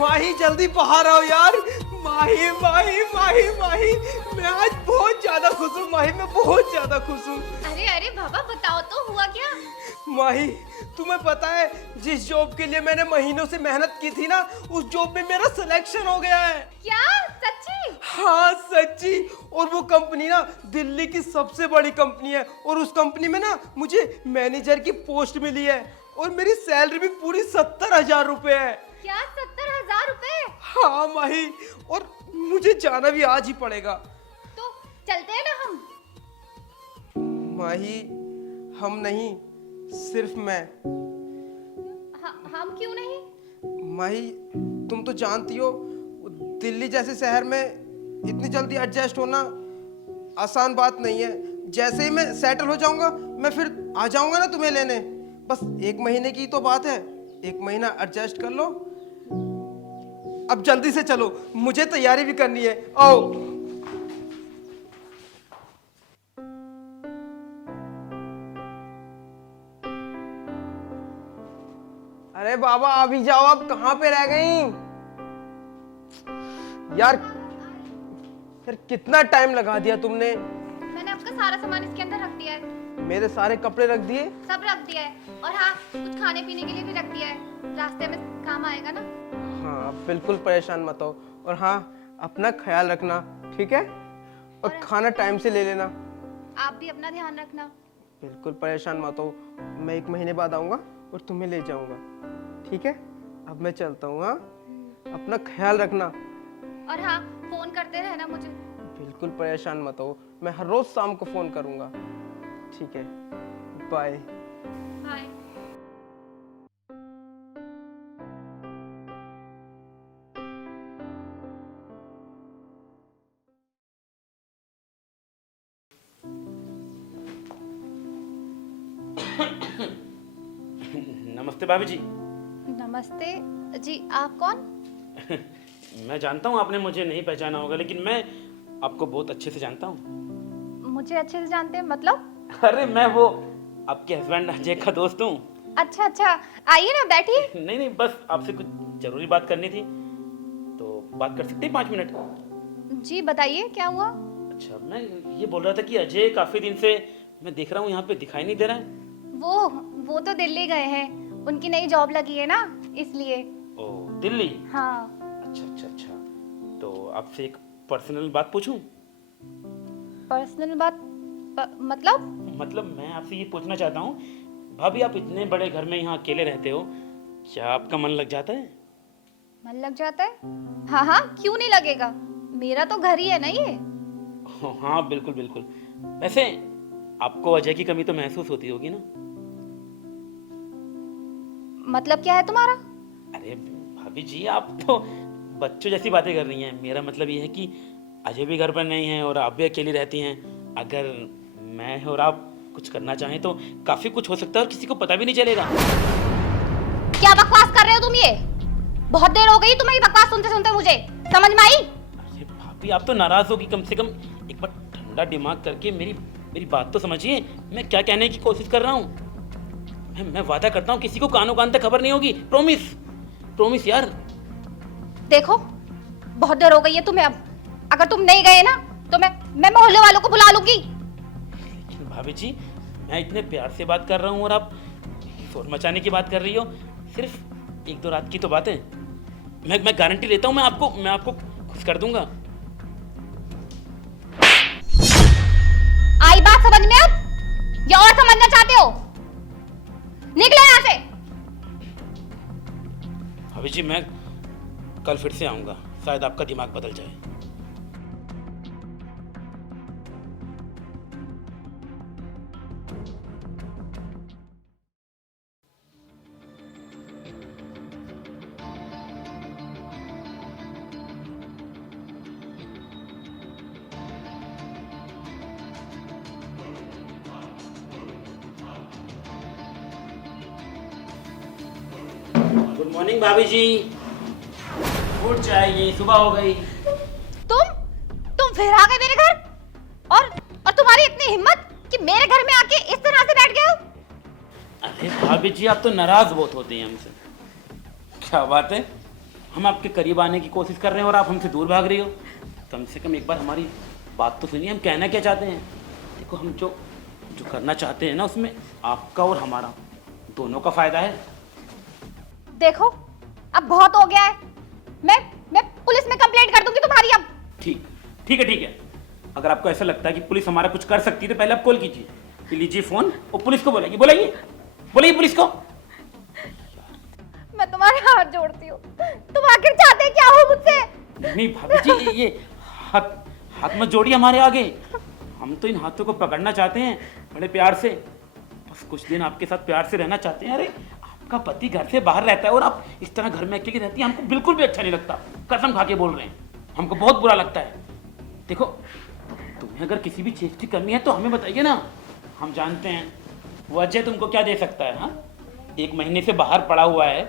माही जल्दी बाहर आओ यार। माही माही माही माही, मैं आज बहुत ज्यादा खुश हूँ माही, मैं बहुत ज्यादा खुश हूँ। अरे अरे बाबा बताओ तो हुआ क्या? माही तुम्हें पता है जिस जॉब के लिए मैंने महीनों से मेहनत की थी ना, उस जॉब में मेरा सिलेक्शन हो गया है। क्या सच्ची? हाँ सच्ची। और वो कंपनी ना दिल्ली की सबसे बड़ी कंपनी है और उस कंपनी में ना मुझे मैनेजर की पोस्ट मिली है और मेरी सैलरी भी पूरी 70,000 रुपए है। क्या 70,000 रुपए? हाँ माही, और मुझे जाना भी आज ही पड़ेगा। तो चलते हैं ना हम? माही हम नहीं, सिर्फ मैं। हम क्यों नहीं? माही तुम तो जानती हो दिल्ली जैसे शहर में इतनी जल्दी एडजस्ट होना आसान बात नहीं है। जैसे ही मैं सेटल हो जाऊंगा मैं फिर आ जाऊंगा ना तुम्हें लेने। बस 1 महीने की तो बात है, 1 महीना एडजस्ट कर लो। अब जल्दी से चलो, मुझे तैयारी भी करनी है। आओ। अरे बाबा अभी जाओ, आप कहाँ पे रह गई यार? यार कितना टाइम लगा दिया तुमने। मैंने आपका सारा सामान इसके अंदर रख दिया है। मेरे सारे कपड़े रख दिए? सब रख दिया है, और हाँ कुछ खाने पीने के लिए भी रख दिया है, रास्ते में काम आएगा ना। हाँ बिल्कुल परेशान मत हो, और हाँ अपना ख्याल रखना, ठीक है? और खाना टाइम से ले लेना। आप भी अपना ध्यान रखना। बिल्कुल परेशान मत हो, मैं 1 महीने बाद आऊँगा और तुम्हें ले जाऊँगा, ठीक है? अब मैं चलता हूँ। हाँ अपना ख्याल रखना। और हाँ फोन करते रहना मुझे। बिल्कुल परेशान मत हो, मैं हर रोज शाम को फोन करूँगा, ठीक है? बाय। बाय। नमस्ते भाभी जी। नमस्ते जी, आप कौन? मैं जानता हूँ आपने मुझे नहीं पहचाना होगा, लेकिन मैं आपको बहुत अच्छे से जानता हूँ। मुझे अच्छे से जानते हैं मतलब? अरे मैं वो आपके हस्बैंड अजय का दोस्त हूँ। अच्छा अच्छा, आइए ना बैठिए। नहीं नहीं, बस आपसे कुछ जरूरी बात करनी थी, तो बात कर सकते हैं 5 मिनट? जी बताइए क्या हुआ? अच्छा, मैं ये बोल रहा था कि अजय काफी दिन से मैं देख रहा हूँ यहाँ पे दिखाई नहीं दे रहा है। वो तो दिल्ली गए हैं, उनकी नई जॉब लगी है ना, इसलिए। ओ दिल्ली? हाँ। अच्छा अच्छा अच्छा, तो आपसे एक पर्सनल बात पूछूं? पर्सनल बात? मतलब मैं आपसे ये पूछना चाहता हूँ, भाभी आप इतने बड़े घर में यहाँ अकेले रहते हो, क्या आपका मन लग जाता है? मन लग जाता है? हाँ हाँ क्यों नहीं लगेगा, मेरा तो घर ही है ना ये। हाँ बिल्कुल बिल्कुल। वैसे आपको अजय की कमी तो महसूस होती होगी ना? मतलब क्या है तुम्हारा? अरे भाभी जी, आप तो बच्चों जैसी बातें कर रही हैं। मेरा मतलब ये है कि अजय भी घर पर नहीं है और आप भी अकेली रहती हैं। अगर मैं और आप कुछ करना चाहें तो काफी कुछ हो सकता है और किसी को पता भी नहीं चलेगा। क्या बकवास कर रहे हो तुम ये? बहुत देर हो गई तुम्हारी बकवास सुनते सुनते, मुझे समझ में आई? अरे भाभी आप तो नाराज होगी, कम से कम एक बार ठंडा दिमाग करके मेरी बात तो समझिए। मैं क्या कहने की कोशिश कर रहा हूँ। मैं वादा करता हूँ किसी को कानों कान तक खबर नहीं होगी। प्रॉमिस प्रॉमिस यार। देखो बहुत देर हो गई है तुम्हें, अब अगर तुम नहीं गए ना तो मैं मोहल्ले वालों को बुला लूंगी। लेकिन भाभी जी, मैं इतने प्यार से बात कर रहा हूँ और आप शोर मचाने की बात कर रही हो। सिर्फ 1-2 रात की तो बात है। मैं गारंटी लेता हूँ, मैं आपको खुश कर दूंगा। आई बात समझ में अब, या और समझना चाहते हो? निकलो यहाँ से। भाभी जी मैं कल फिर से आऊंगा, शायद आपका दिमाग बदल जाए। गुड मॉर्निंग भाभी जी, उठ जाइए, सुबह हो गई। तुम फिर आ गए मेरे घर, और तुम्हारी इतनी हिम्मत कि मेरे घर में आके इस तरह से बैठ गए हो? अरे भाभी जी, आप तो नाराज बहुत होते हैं हमसे। क्या बात है? हम आपके करीब आने की कोशिश कर रहे हैं और आप हमसे दूर भाग रही हो। कम से कम एक बार हमारी बात तो सुनिए, हम कहना क्या चाहते हैं। देखो, हम जो जो करना चाहते हैं ना, उसमें आपका और हमारा दोनों का फायदा है। देखो, अब बहुत हो गया है। मैं पुलिस में कंप्लेंट कर दूंगी तुम्हारी अब। ठीक ठीक है, ठीक है। अगर आपको ऐसा लगता है कि पुलिस हमारा कुछ कर सकती है तो पहले आप कॉल कीजिए, फिर लीजिए फोन और पुलिस को बुलाइए। बुलाइए बुलाइए पुलिस को। मैं तुम्हारे हाथ जोड़ती हूँ, तुम आखिर चाहते क्या हो मुझसे? नहीं भाभी जी, ये हाथ मत जोड़िए हमारे आगे। हम तो इन हाथों को पकड़ना चाहते हैं बड़े प्यार से, बस कुछ दिन आपके साथ प्यार से रहना चाहते हैं। अरे, आपका पति घर से बाहर रहता है और आप इस तरह घर में अकेली रहती है, हमको बिल्कुल भी अच्छा नहीं लगता। कसम खा के बोल रहे हैं, हमको बहुत बुरा लगता है। देखो, तुम्हें अगर किसी भी चीज की कमी है तो हमें बताइए ना, हम जानते हैं वो अजय तुमको क्या दे सकता है। हाँ, 1 महीने से बाहर पड़ा हुआ है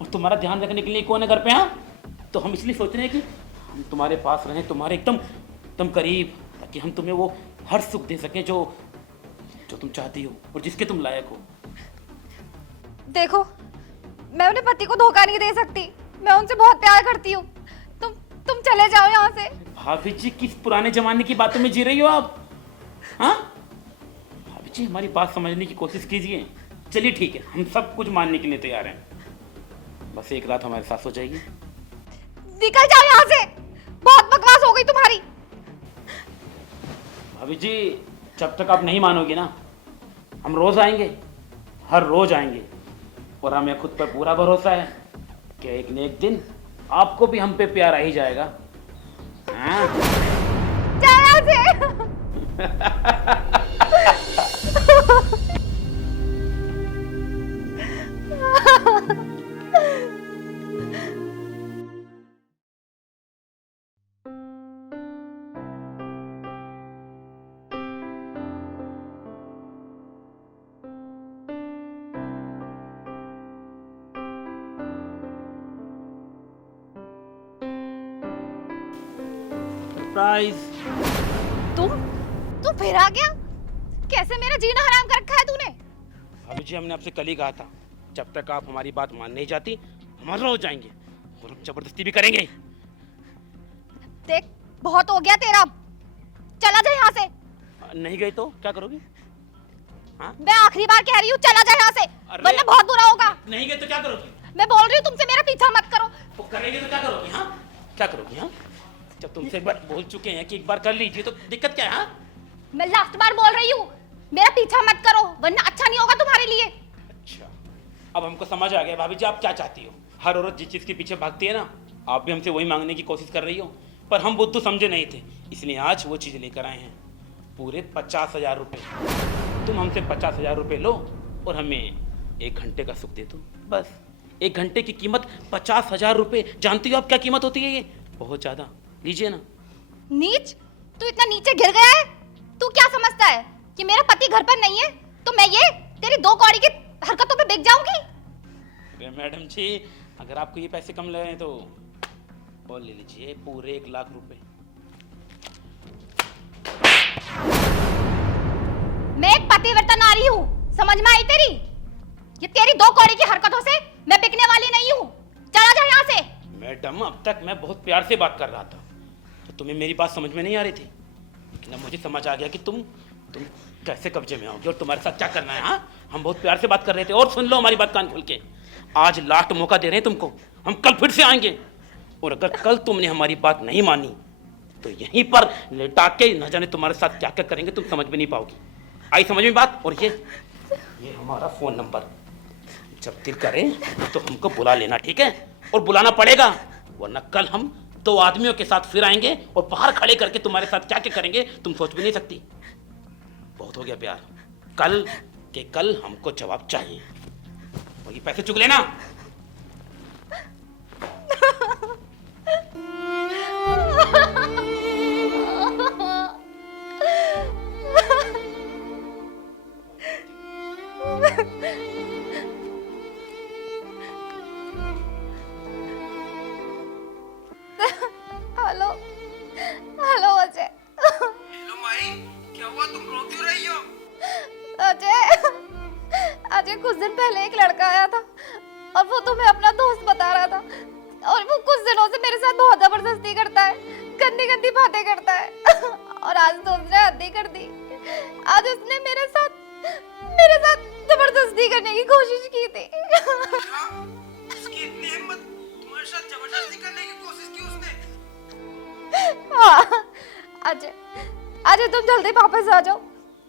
और तुम्हारा ध्यान रखने के लिए कौन है घर पे? हाँ, तो हम इसलिए सोच रहे हैं कि हम तुम्हारे पास रहें, तुम्हारे एकदम करीब, ताकि हम तुम्हें वो हर सुख दे सकें जो तुम चाहती हो और जिसके तुम लायक हो। देखो, मैं अपने पति को धोखा नहीं दे सकती, मैं उनसे बहुत प्यार करती हूँ। तुम चले जाओ यहाँ से। भाभी जी, किस पुराने जमाने की बातों में जी रही हो आप? हाँ भाभी जी, हमारी बात समझने की कोशिश कीजिए। चलिए ठीक है, हम सब कुछ मानने के लिए तैयार हैं, बस एक रात हमारे साथ हो जाएगी। निकल जाओ यहाँ से, बहुत बकवास हो गई तुम्हारी। भाभी जी, जब तक आप नहीं मानोगे ना, हम रोज आएंगे, हर रोज आएंगे, और हमें खुद पर पूरा भरोसा है कि एक न एक दिन आपको भी हम पे प्यार आ ही जाएगा। हाँ? चल यहाँ से। सरप्राइज। तुम फिर आ गया? कैसे मेरा जीना हराम कर रखा है तूने? भाभी जी, हमने आपसे कल ही कहा था, जब तक आप हमारी बात मान नहीं जाती हम हर रोज जाएंगे और हम जबरदस्ती भी करेंगे। देख, बहुत हो गया तेरा, चला जा यहाँ से। नहीं गई तो क्या करोगी? हाँ? मैं आखिरी बार कह रही हूँ, चला जा यहाँ से, अरे! वरना बहुत बुरा होगा। नहीं गई तो क्या करोगी? मैं बोल रही हूँ तुमसे मेरा पीछा मत करो। वो करेंगे तो क्या करोगी? हाँ, क्या करोगी? हाँ, जब तुमसे एक बार बोल चुके हैं कि एक बार कर लीजिए तो दिक्कत क्या है? हाँ, मैं लास्ट बार बोल रही हूँ, मेरा पीछा मत करो, वरना अच्छा नहीं होगा तुम्हारे लिए। अच्छा, अब हमको समझ आ गया भाभी जी, आप क्या चाहती हो। हर औरत जिस चीज के पीछे भागती है ना, आप भी हमसे वही मांगने की कोशिश कर रही हो, पर हम बुद्धू समझे नहीं थे, इसलिए आज वो चीज लेकर आए हैं, पूरे 50,000 रुपये। तुम हमसे 50,000 रुपये लो और हमें 1 घंटे का सुख दे दो, बस। 1 घंटे की कीमत 50,000 रुपये। जानती हो आप क्या कीमत होती है? ये बहुत ज्यादा। लीजिए ना। नीच, तू इतना नीचे गिर गया है? तू क्या समझता है कि मेरा पति घर पर नहीं है तो मैं ये तेरी 2 कौड़ी की हरकतों पे बिक जाऊंगी? अरे मैडम जी, अगर आपको ये पैसे कम लग रहे हैं तो और ले लीजिए, पूरे 1 लाख रुपए। मैं एक पतिव्रता नारी हूँ, समझ में आई तेरी? ये तेरी 2 कौड़ी की हरकतों से मैं बिकने वाली नहीं हूँ, चला जा यहाँ से। मैडम, अब तक मैं बहुत प्यार से बात कर रहा था तो तुम्हें मेरी बात समझ में नहीं आ रही थी, लेकिन अब मुझे समझ आ गया कि तुम कैसे कब्जे में आओगे और तुम्हारे साथ क्या करना है। हाँ, हम बहुत प्यार से बात कर रहे थे। और सुन लो हमारी बात कान खोल के, आज लास्ट मौका दे रहे हैं तुमको, हम कल फिर से आएंगे, और अगर कल तुमने हमारी बात नहीं मानी तो यहीं पर लेटा के न जाने तुम्हारे साथ क्या क्या करेंगे, तुम समझ में नहीं पाओगी। आई समझ में बात? और ये हमारा फोन नंबर, जब दिल करे तो हमको बुला लेना, ठीक है? और बुलाना पड़ेगा, वरना कल हम 2 आदमियों के साथ फिर आएंगे और बाहर खड़े करके तुम्हारे साथ क्या क्या करेंगे तुम सोच भी नहीं सकती। बहुत हो गया प्यार, कल के कल हमको जवाब चाहिए, और ये पैसे चुक लेना। Hello hello Ajay. हेलो माई, क्या हुआ? तुम रो क्यों रही हो? अजय, कुछ दिन पहले एक लड़का आया था और वो तुम्हें अपना दोस्त बता रहा था। और वो कुछ दिनों से मेरे साथ बहुत जबरदस्ती करता है, गंदी गंदी बातें करता है। और आज तो उसने हद कर दी। आज उसने मेरे साथ जबरदस्ती करने की कोशिश की थी। उसकी इतनी हिम्मत, तुम्हारे साथ जबरदस्ती करने की कोशिश की उसने? हाँ, अजय तुम जल्दी वापस आ जाओ,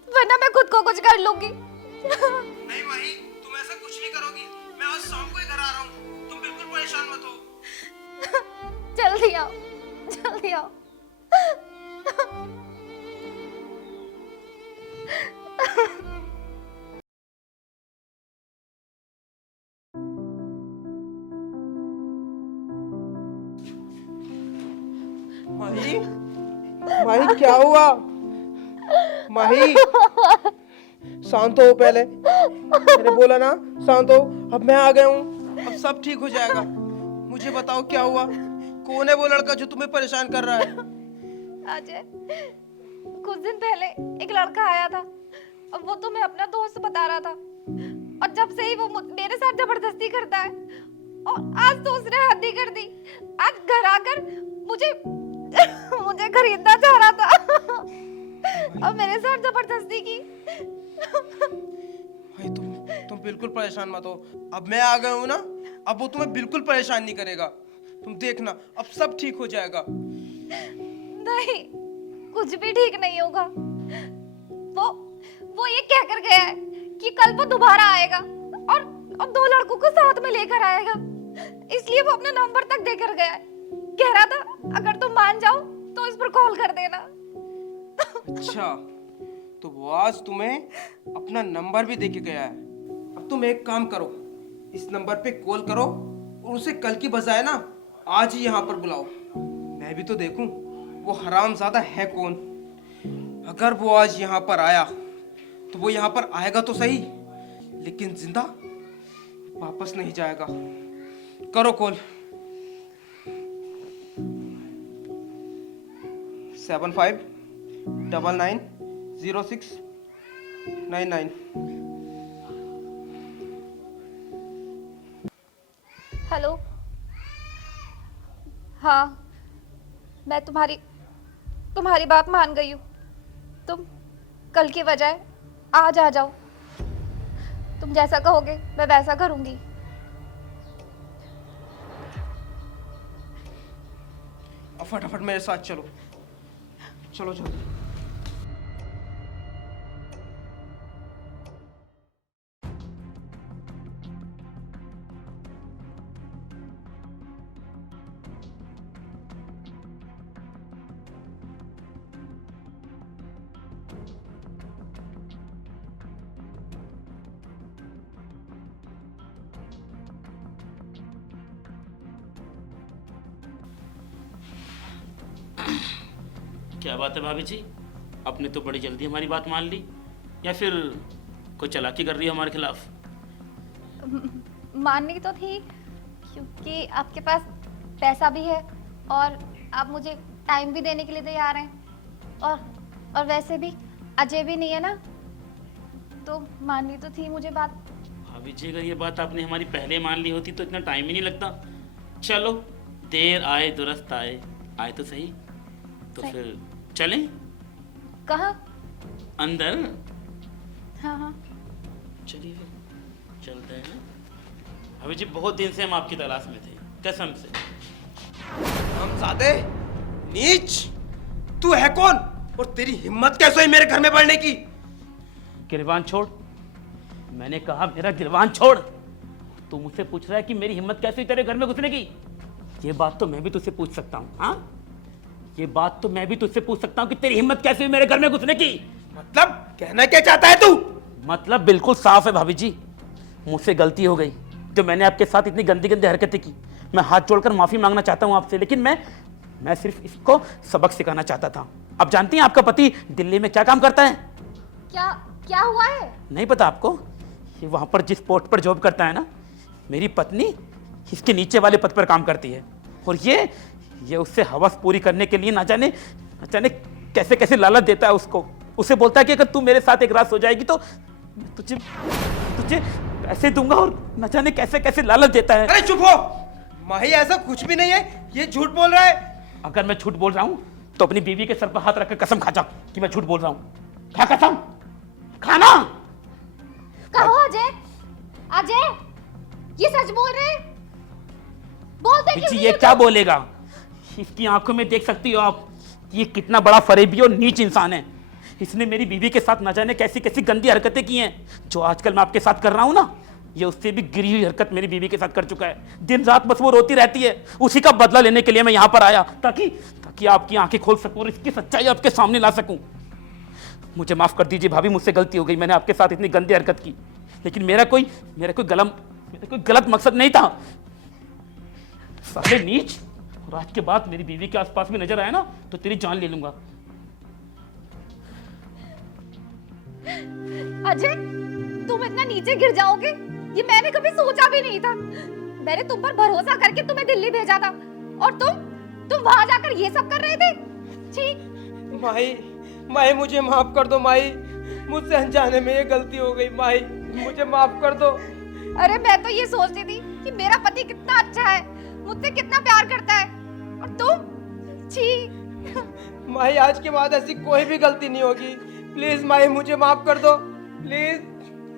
वरना मैं खुद को कुछ कर लूंगी। नहीं माही, तुम ऐसा कुछ नहीं करोगी। मैं आज शाम को ही घर आ रहा हूँ, तुम बिल्कुल परेशान मत हो। जल्दी आओ, जल्दी आओ। माही, माही क्या हुआ? माही शांत हो पहले, मैंने बोला ना शांत हो। अब मैं आ गया हूँ, अब सब ठीक हो जाएगा। मुझे बताओ क्या हुआ? कौन है वो लड़का जो तुम्हें परेशान कर रहा है? अजय, कुछ दिन पहले एक लड़का आया था, अब वो तुम्हें अपना दोस्त बता रहा था, और जब से ही वो मेरे साथ जबरदस्ती करता है, और आज तो उसने हद ही कर दी। आज घर आकर मुझे खरीदना चाह रहा था और मेरे साथ जबरदस्ती की। भाई तुम बिल्कुल परेशान मत हो। अब मैं आ गया हूँ ना, अब वो तुम्हें बिल्कुल परेशान नहीं करेगा। तुम देखना, अब सब ठीक हो जाएगा। नहीं, कुछ भी ठीक नहीं होगा। वो ये कह कर गया है कि कल वो दोबारा आएगा और 2 लड़कों को साथ में लेकर आएगा, इसलिए वो अपना नंबर तक देकर गया है। कह रहा था अगर तुम मान जाओ तो इस पर कॉल कर देना। अच्छा, तो वो आज तुम्हें अपना नंबर भी देके गया है। अब तुम एक काम करो, इस नंबर पे कॉल करो और उसे कल की बजाय ना आज ही यहाँ पर बुलाओ। मैं भी तो देखूं वो हरामजादा है कौन। अगर वो आज यहाँ पर आया तो वो यहाँ पर आएगा तो सही, लेकिन जिंदा वापस नहीं जाएगा। करो कॉल। 75990699। हेलो, हाँ, मैं तुम्हारी बात मान गई हूँ। तुम कल की बजाय आज आ जाओ। तुम जैसा कहोगे मैं वैसा करूंगी। अब फटाफट मेरे साथ चलो, चलो जल्दी। क्या बात है भाभी जी, आपने तो बड़ी जल्दी हमारी बात मान ली, या फिर कोई चालाकी कर रही है हमारे खिलाफ? माननी तो थी, क्योंकि आपके पास पैसा भी है और आप मुझे टाइम भी देने के लिए तैयार हैं, और वैसे भी अजय भी नहीं है ना, तो माननी तो थी मुझे बात। भाभी जी, अगर ये बात आपने हमारी पहले मान ली होती तो इतना टाइम ही नहीं लगता। चलो, देर आए दुरुस्त आए, आए तो सही। तो सही। फिर चलें कहाँ? अंदर। हाँ, चलिए फिर चलते हैं ना। भाभी जी, बहुत दिन से हम आपकी तलाश में थे, कसम से। हमजादे, नीच, तू है कौन और तेरी हिम्मत कैसे हुई मेरे घर में बढ़ने की? गिरवान छोड़, मैंने कहा मेरा गिरवान छोड़। तू मुझसे पूछ रहा है कि मेरी हिम्मत कैसे हुई तेरे घर में घुसने की? ये बात तो मैं भी तुझसे पूछ सकता हूँ। हाँ, ये बात तो मैं भी तुझसे पूछ सकता हूँ कि तेरी हिम्मत कैसे हुई मेरे घर में घुसने की? मतलब कहना क्या चाहता है तू? मतलब बिल्कुल साफ है भाभी जी, मुझसे गलती हो गई जो मैंने आपके साथ इतनी गंदी गंदी हरकतें की। मैं हाथ जोड़कर माफी मांगना चाहता हूँ आपसे, लेकिन मैं सिर्फ इसको सबक सिखाना चाहता था। अब जानती हैं आपका पति दिल्ली में क्या काम करता है? क्या हुआ है? नहीं पता आपको? ये वहां पर जिस पोस्ट पर जॉब करता है ना, मेरी पत्नी इसके नीचे वाले पद पर काम करती है, और ये उससे हवस पूरी करने के लिए ना जाने कैसे कैसे लालच देता है उसको। उसे बोलता है कि अगर तू मेरे साथ एक रात सो जाएगी तो मैं तुझे पैसे दूंगा, और न जाने कैसे कैसे लालच देता है। अरे चुप हो, माही ऐसा कुछ भी नहीं है, ये झूठ बोल रहा है। अगर मैं झूठ बोल रहा हूँ तो अपनी बीवी के सर पर हाथ रखकर कसम खा जा कि मैं झूठ बोल रहा हूँ। खा कसम, खाना। कहो अजय, अजय ये सच बोल रहे हैं? बोलते क्यों जी नहीं ये हो क्या तुम? बोलेगा? इसकी आंखों में देख सकती हो आप, ये कितना बड़ा फरेबी और नीच इंसान है। इसने मेरी बीवी के साथ न जाने कैसी कैसी गंदी हरकतें की हैं। जो आजकल मैं आपके साथ कर रहा हूं ना, ये उससे भी गिरी हुई हरकत मेरी बीवी के साथ कर चुका है। दिन रात बस वो रोती रहती है, उसी का बदला लेने के लिए मैं यहां पर आया, ताकि आपकी आंखें खोल सकूं और इसकी सच्चाई आपके सामने ला सकूं। मुझे माफ कर दीजिए भाभी, मुझसे गलती हो गई, मैंने आपके साथ इतनी गंदी हरकत की। लेकिन मेरा कोई गलत मकसद नहीं था। साले नीच, और आज के बाद मेरी बीवी के आसपास में नजर आया ना तो तेरी जान ले लूंगा। अजय तुम इतना नीचे गिर जाओगे ये मैंने कभी सोचा भी नहीं था। मैंने तुम पर भरोसा करके तुम्हें दिल्ली भेजा था और तुम वहां जाकर ये सब कर रहे थे। ठीक माही मुझे माफ कर दो माही, मुझसे अनजाने में ये गलती हो गई माही, मुझे माफ कर दो। अरे मैं तो ये सोचती थी कि मेरा पति कितना अच्छा है, मुझसे कितना प्यार करता है, और तुम छी। माही आज के बाद ऐसी कोई भी गलती नहीं होगी, प्लीज माही मुझे माफ कर दो प्लीज।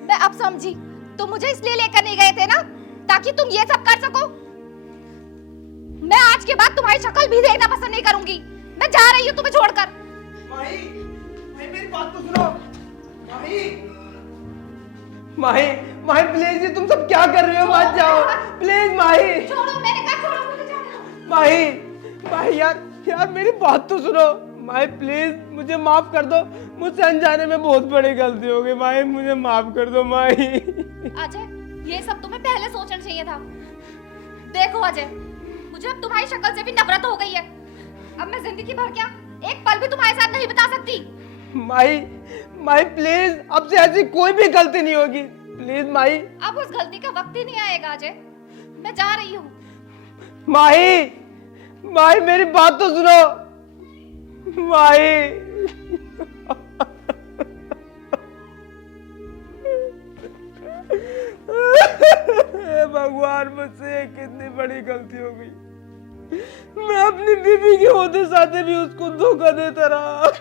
मैं अब समझी, तुम मुझे इसलिए लेकर नहीं गए थे ना ताकि तुम ये सब कर सको। मैं आज के बाद तुम्हारी शक्ल भी देखना पसंद नहीं करूंगी। मैं जा रही हूँ तुम्हें छोड़कर। माही मेरी बात तो सुनो। माही प्लीज, ये तुम सब क्या कर रहे हो? मत जाओ प्लीज माही। छोड़ो, मैंने कहा छोड़ो, मुझे जाने दो। माही यार मेरी बात तो सुनो। माही प्लीज मुझे माफ कर दो, मुझसे अनजाने में बहुत बड़ी गलती हो गई। माही मुझे माफ कर दो माही। अजय ये सब तुम्हें पहले सोचना चाहिए था। देखो अजय, मुझे अब तुम्हारी शक्ल से भी नफरत हो गई है। अब मैं जिंदगी भर क्या एक पल भी तुम्हारे साथ नहीं बिता सकती। माही प्लीज, अब से ऐसी कोई भी गलती नहीं होगी प्लीज माही। अब उस गलती का वक्त ही नहीं आएगा अजय, मैं जा रही हूँ। माही मेरी बात तो सुनो। माही भगवान, मुझसे कितनी बड़ी गलती हो गई। मैं अपनी बीवी के होते साथे भी उसको धोखा देता रहा।